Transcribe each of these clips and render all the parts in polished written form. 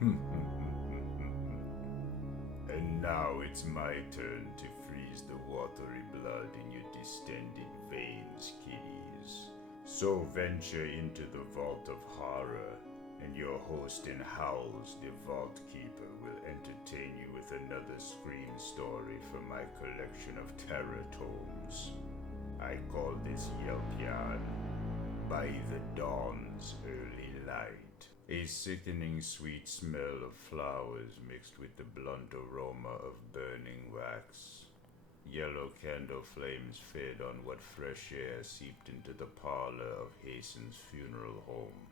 And now it's my turn to freeze the watery blood in your distended veins, kiddies. So venture into the vault of horror, and your host in Howls, the Vault Keeper, will entertain you with another scream story from my collection of terror tomes. I call this Yelpian, By the Dawn's Early Light. A sickening sweet smell of flowers mixed with the blunt aroma of burning wax. Yellow candle flames fed on what fresh air seeped into the parlor of Hasten's funeral home.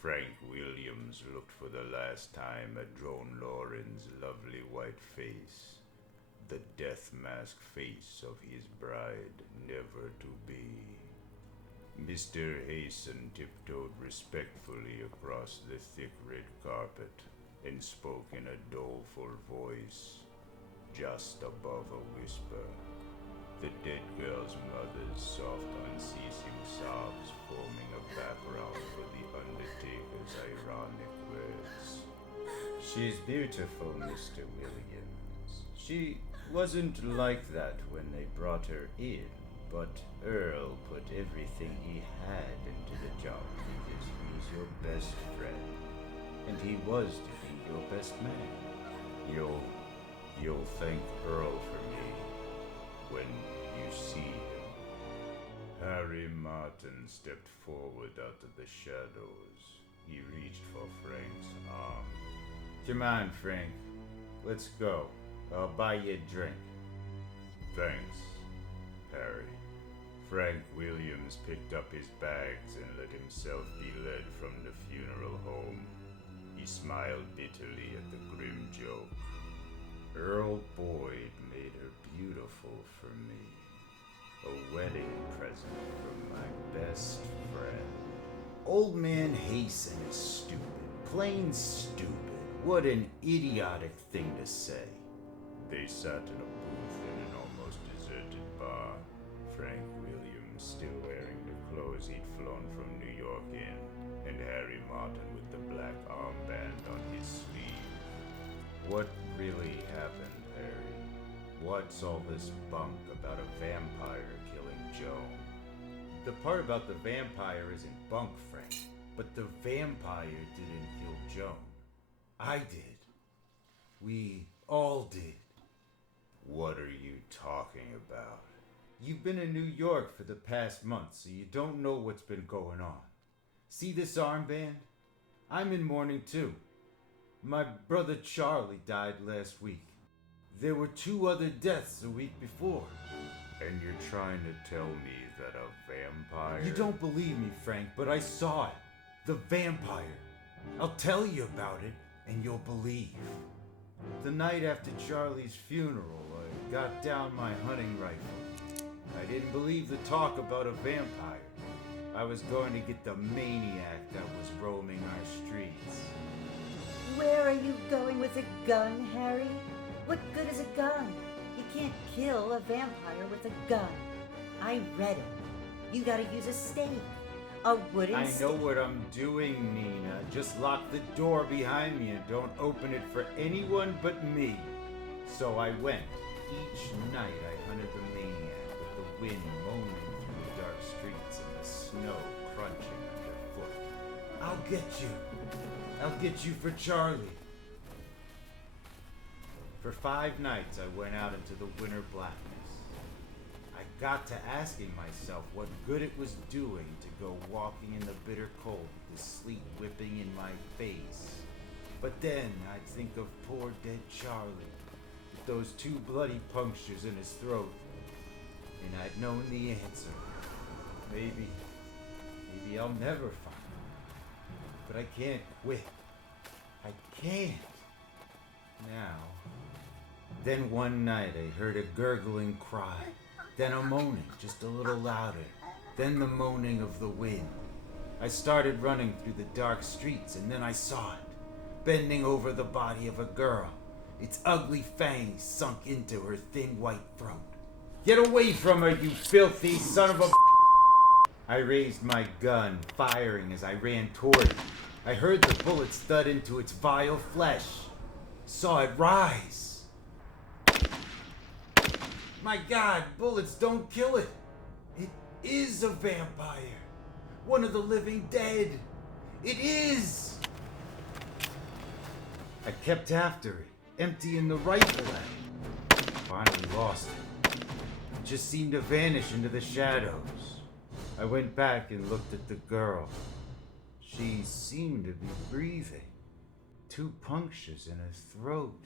Frank Williams looked for the last time at Joan Lauren's lovely white face, the death mask face of his bride, never to be. Mr. Hasten tiptoed respectfully across the thick red carpet and spoke in a doleful voice, just above a whisper. The dead girl's mother's soft, unceasing sobs forming a background for the Undertaker's ironic words. She's beautiful, Mr. Williams. She wasn't like that when they brought her in, but Earl put everything he had into the job because he's your best friend, and he was to be your best man. You'll thank Earl for me when you see him. Harry Martin stepped forward out of the shadows. He reached for Frank's arm. Come on, Frank. Let's go. I'll buy you a drink. Thanks, Harry. Frank Williams picked up his bags and let himself be led from the funeral home. He smiled bitterly at the grim joke. Earl Boyd made her beautiful for me. A wedding present from my best friend. Old man Hasten is stupid. Plain stupid. What an idiotic thing to say. They sat in a booth in an almost deserted bar. Frank Williams still wearing the clothes he'd flown from New York in, and Harry Martin with the black armband on his sleeve. What really happened, Harry? What's all this bunk about a vampire killing Joan? The part about the vampire isn't bunk, Frank, but the vampire didn't kill Joan. I did. We all did. What are you talking about? You've been in New York for the past month, so you don't know what's been going on. See this armband? I'm in mourning too. My brother Charlie died last week. There were 2 other deaths a week before. And you're trying to tell me that a vampire... You don't believe me, Frank, but I saw it. The vampire. I'll tell you about it, and you'll believe. The night after Charlie's funeral, I got down my hunting rifle. I didn't believe the talk about a vampire. I was going to get the maniac that was roaming our streets. Where are you going with a gun, Harry? What good is a gun? You can't kill a vampire with a gun. I read it. You gotta use a stake. A wooden stake. I know what I'm doing, Nina. Just lock the door behind me and don't open it for anyone but me. So I went. Each night I hunted the maniac with the wind moaning through the dark streets and the snow crunching underfoot. I'll get you. I'll get you for Charlie. For 5 nights I went out into the winter blackness. I got to asking myself what good it was doing to go walking in the bitter cold with the sleet whipping in my face. But then I'd think of poor dead Charlie, with those 2 bloody punctures in his throat, and I'd known the answer. Maybe I'll never find it. But I can't quit. I can't. Now. Then one night I heard a gurgling cry, then a moaning just a little louder, then the moaning of the wind. I started running through the dark streets, and then I saw it, bending over the body of a girl, its ugly fangs sunk into her thin white throat. Get away from her, you filthy son of a... I raised my gun, firing as I ran toward her. I heard the bullet stud into its vile flesh. Saw it rise. My God, bullets don't kill it. It is a vampire. One of the living dead. It is! I kept after it, emptying the rifle at it. Finally lost it. It just seemed to vanish into the shadows. I went back and looked at the girl. She seemed to be breathing. 2 punctures in her throat,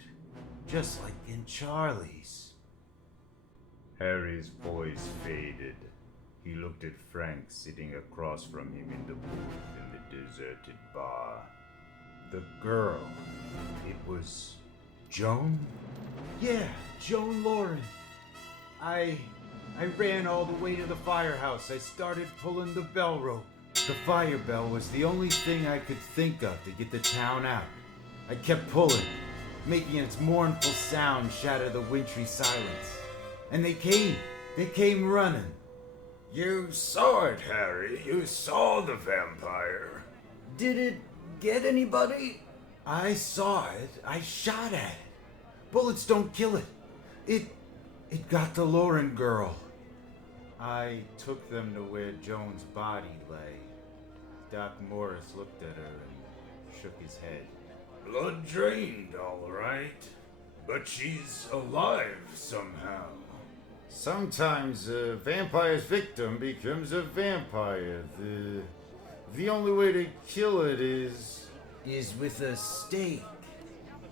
just like in Charlie's. Harry's voice faded. He looked at Frank sitting across from him in the booth in the deserted bar. The girl. It was Joan? Yeah, Joan Lauren. I ran all the way to the firehouse. I started pulling the bell rope. The fire bell was the only thing I could think of to get the town out. I kept pulling, making its mournful sound shatter the wintry silence. And they came running. You saw it, Harry. You saw the vampire. Did it get anybody? I saw it. I shot at it. Bullets don't kill it. It got the Lauren girl. I took them to where Joan's body lay. Doc Morris looked at her and shook his head. Blood drained, all right. But she's alive somehow. Sometimes a vampire's victim becomes a vampire. The only way to kill it is with a stake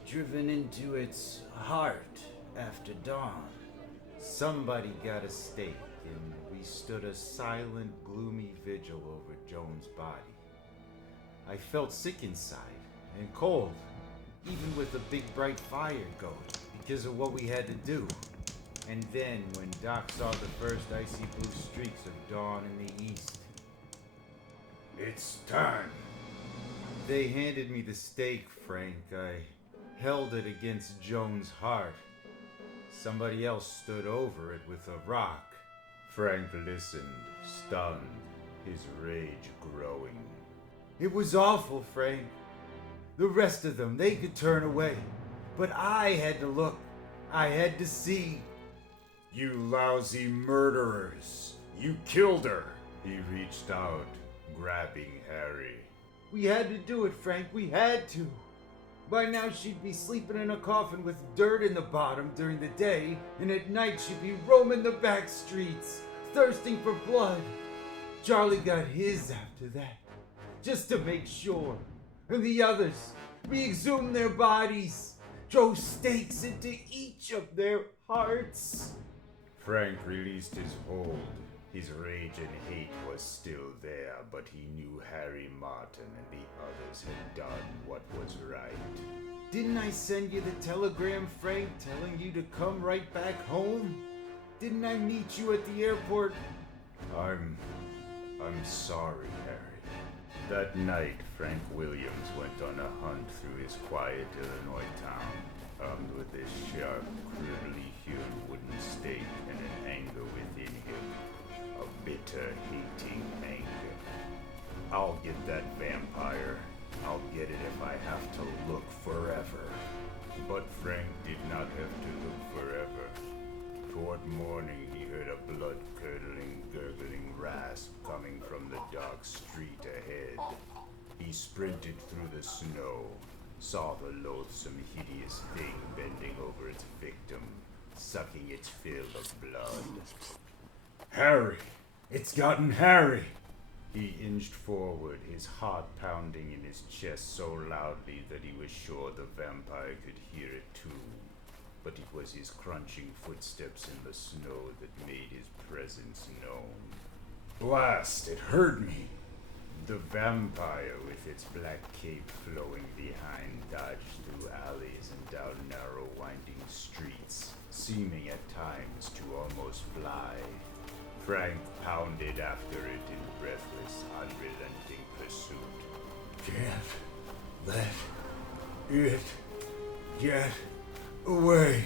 driven into its heart after dawn. Somebody got a stake, and we stood a silent, gloomy vigil over Joan's body. I felt sick inside and cold, even with the big bright fire going, because of what we had to do. And then when Doc saw the first icy blue streaks of dawn in the east, it's time. They handed me the stake, Frank. I held it against Joan's heart. Somebody else stood over it with a rock. Frank listened, stunned, his rage growing. It was awful, Frank. The rest of them, they could turn away. But I had to look. I had to see. You lousy murderers! You killed her! He reached out, grabbing Harry. We had to do it, Frank. We had to. By now she'd be sleeping in a coffin with dirt in the bottom during the day, and at night she'd be roaming the back streets, thirsting for blood. Charlie got his after that, just to make sure. And the others, we exhumed their bodies, drove stakes into each of their hearts. Frank released his hold. His rage and hate was still there, but he knew Harry Martin and the others had done what was right. Didn't I send you the telegram, Frank, telling you to come right back home? Didn't I meet you at the airport? I'm sorry, Harry. That night, Frank Williams went on a hunt through his quiet Illinois town, armed with his sharp, crudely hewn wooden stake and an anger within him. A bitter, hating anger. I'll get that vampire. I'll get it if I have to look forever. But Frank did not have to look forever. Toward morning, he heard a blood-curdling, gurgling rasp coming from the dark street ahead. He sprinted through the snow, saw the loathsome, hideous thing bending over its victim, sucking its fill of blood. Harry! It's gotten Harry! He inched forward, his heart pounding in his chest so loudly that he was sure the vampire could hear it too. But it was his crunching footsteps in the snow that made his presence known. Blast! It heard me! The vampire, with its black cape flowing behind, dodged through alleys and down narrow, winding streets, seeming at times to almost fly. Frank pounded after it in breathless, unrelenting pursuit. Can't let it get away.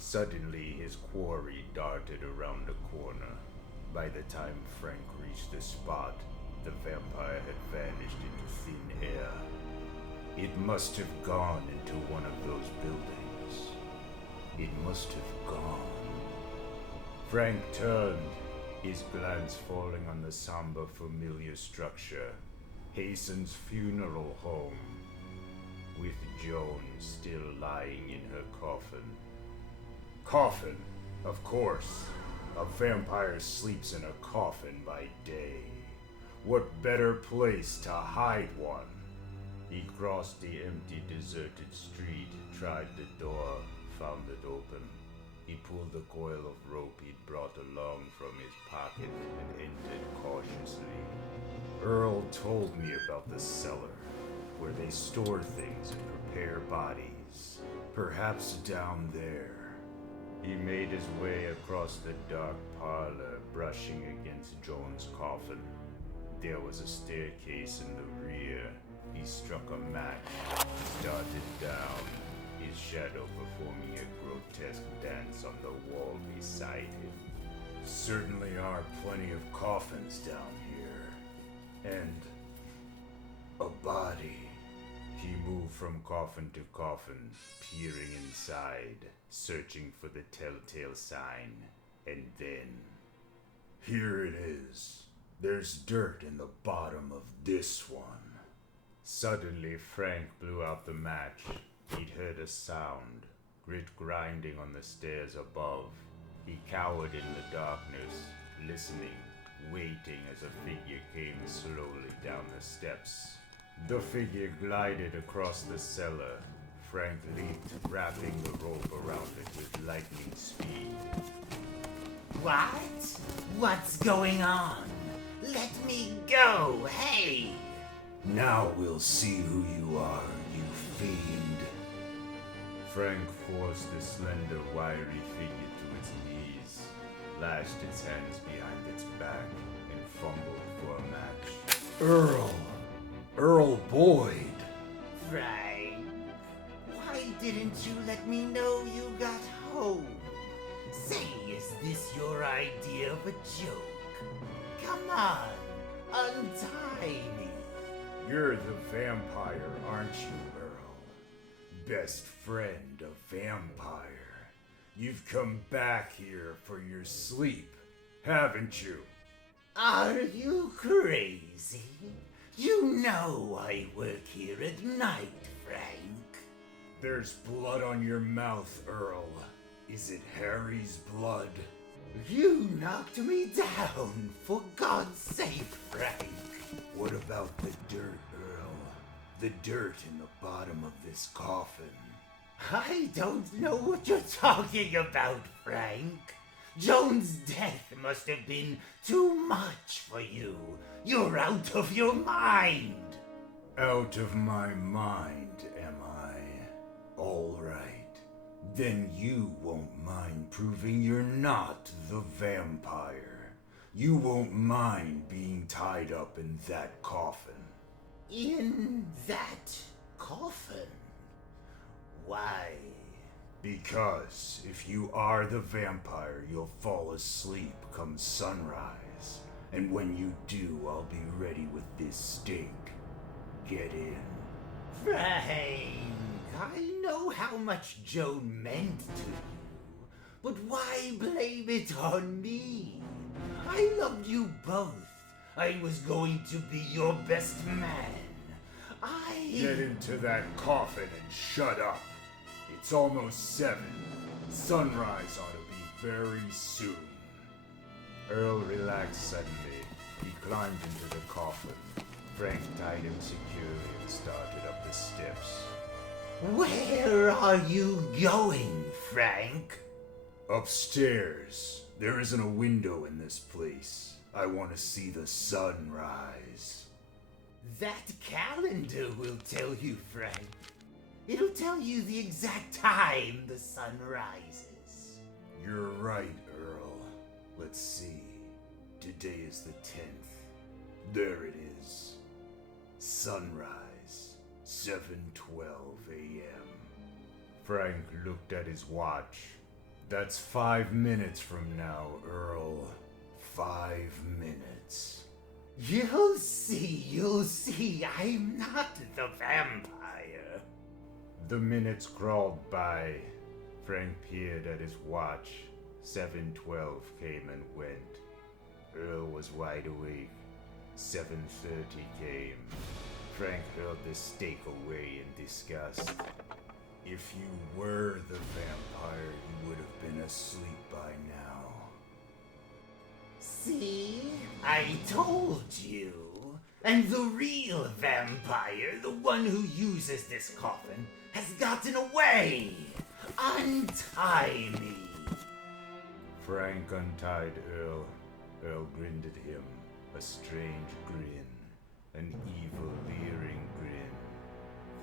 Suddenly, his quarry darted around a corner. By the time Frank reached the spot, The vampire had vanished into thin air. It must have gone into one of those buildings. It must have gone. Frank turned, his glance falling on the somber, familiar structure, Hasten's funeral home, with Joan still lying in her coffin. Coffin, of course. A vampire sleeps in a coffin by day. What better place to hide one? He crossed the empty, deserted street, tried the door, found it open. He pulled the coil of rope he'd brought along from his pocket and entered cautiously. Earl told me about the cellar, where they store things and prepare bodies. Perhaps down there. He made his way across the dark parlor, brushing against Joan's coffin. There was a staircase in the rear. He struck a match, started down, his shadow performing a grotesque dance on the wall beside him. Certainly are plenty of coffins down here. And a body. He moved from coffin to coffin, peering inside, searching for the telltale sign. And then, here it is. There's dirt in the bottom of this one. Suddenly, Frank blew out the match. He'd heard a sound, grit grinding on the stairs above. He cowered in the darkness, listening, waiting as a figure came slowly down the steps. The figure glided across the cellar. Frank leaped, wrapping the rope around it with lightning speed. What? What's going on? Let me go, hey! Now we'll see who you are, you fiend. Frank forced the slender, wiry figure to its knees, lashed its hands behind its back, and fumbled for a match. Earl Boyd! Frank, why didn't you let me know you got home? Say, is this your idea of a joke? Come on, untie me. You're the vampire, aren't you, Earl? Best friend of vampire. You've come back here for your sleep, haven't you? Are you crazy? You know I work here at night, Frank. There's blood on your mouth, Earl. Is it Harry's blood? You knocked me down, for God's sake, Frank. What about the dirt, Earl? The dirt in the bottom of this coffin. I don't know what you're talking about, Frank. Joan's death must have been too much for you. You're out of your mind. Out of my mind, am I? All right. Then you won't mind proving you're not the vampire. You won't mind being tied up in that coffin. In that coffin? Why? Because if you are the vampire, you'll fall asleep come sunrise. And when you do, I'll be ready with this stake. Get in. Frank, I know how much Joan meant to you, but why blame it on me? I loved you both. I was going to be your best man. Get into that coffin and shut up. It's almost 7. Sunrise ought to be very soon. Earl relaxed suddenly. He climbed into the coffin. Frank tied him securely and started up the steps. Where are you going, Frank? Upstairs. There isn't a window in this place. I want to see the sunrise. That calendar will tell you, Frank. It'll tell you the exact time the sun rises. You're right, Earl. Let's see. Today is the 10th. There it is. Sunrise. 7:12 a.m. Frank looked at his watch. That's 5 minutes from now, Earl. 5 minutes. You'll see, I'm not the vampire. The minutes crawled by. Frank peered at his watch. 7:12 came and went. Earl was wide awake. 7:30 came. Frank hurled the stake away in disgust. If you were the vampire, you would have been asleep by now. See? I told you. And the real vampire, the one who uses this coffin, has gotten away. Untie me. Frank untied Earl. Earl grinned at him, a strange grin, an evil, leering grin.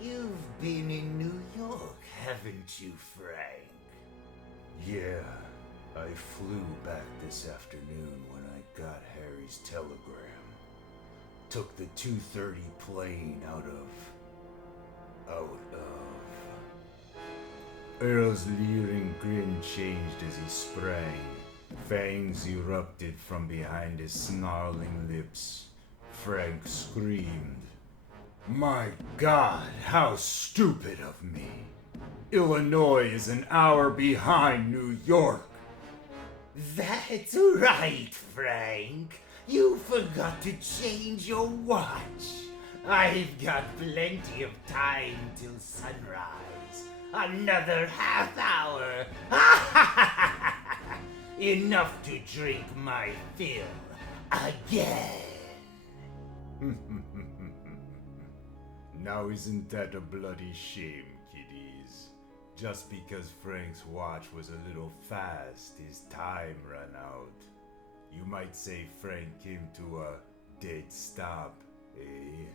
You've been in New York, haven't you, Frank? Yeah, I flew back this afternoon when I got Harry's telegram. Took the 2:30 plane out of... Earl's leering grin changed as he sprang. Fangs erupted from behind his snarling lips. Frank screamed. My God, how stupid of me! Illinois is an hour behind New York! That's right, Frank. You forgot to change your watch. I've got plenty of time till sunrise. Another half hour. Enough to drink my fill again. Now isn't that a bloody shame, kiddies? Just because Frank's watch was a little fast, his time ran out. You might say Frank came to a dead stop, eh?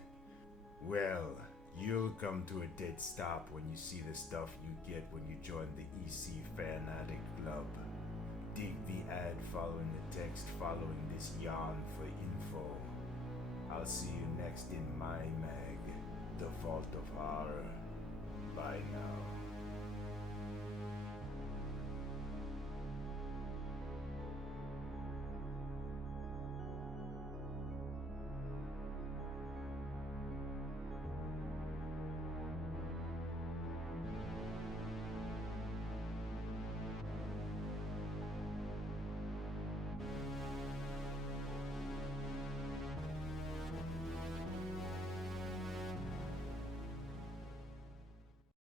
Well, you'll come to a dead stop when you see the stuff you get when you join the EC Fanatic Club. Dig the ad following the text following this yarn for info. I'll see you next in my mag, The Vault of Horror. Bye now.